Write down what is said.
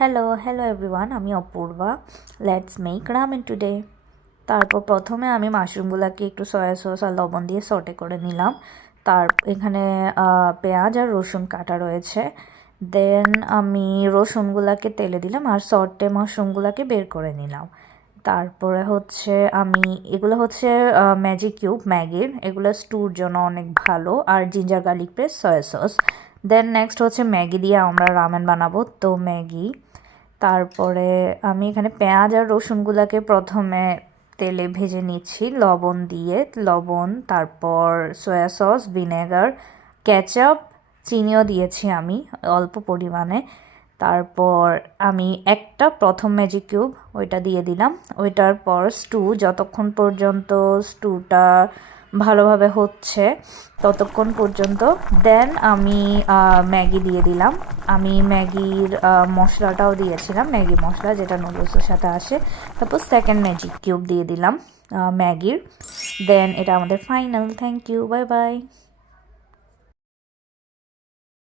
Hello everyone, আমি Apurva. Let's make ramen today. তারপর প্রথমে আমি মাশরুমগুলোকে একটু সয়া সস আর লবণ দিয়ে সটে করে নিলাম। এখানে পেঁয়াজ আর রসুন কাটা রয়েছে। দেন আমি রসুনগুলোকে তেলে দিলাম আর সটে মাশরুমগুলোকে বের করে নিলাম। তারপরে হচ্ছে এগুলো হচ্ছে ম্যাজিক কিউব ম্যাগির, এগুলো স্টুর জন্য অনেক ভালো, আর ginger garlic paste, soya sauce. Then next হচ্ছে ম্যাগি দিয়ে আমরা রামেন বানাবো, তো ম্যাগি। তারপরে আমি এখানে পেঁয়াজ আর রসুনগুলোকে প্রথমে তেলে ভেজে নিচ্ছি লবণ দিয়ে, তারপর সয়া সস, ভিনেগার, কেচাপ, চিনিও দিয়েছি আমি অল্প পরিমাণে। তারপর আমি একটা প্রথম ম্যাজিক কিউব ওইটা দিয়ে দিলাম। ওইটার পর যতক্ষণ পর্যন্ত স্টুটা ভালোভাবে হচ্ছে ততক্ষণ পর্যন্ত দেন আমি ম্যাগি দিয়ে দিলাম। আমি ম্যাগির মশলাটাও দিয়েছিলাম, ম্যাগি মশলা যেটা নুডলসের সাথে আসে। তারপর সেকেন্ড ম্যাজিক কিউব দিয়ে দিলাম ম্যাগির। দেন এটা আমাদের final. Thank you, bye by.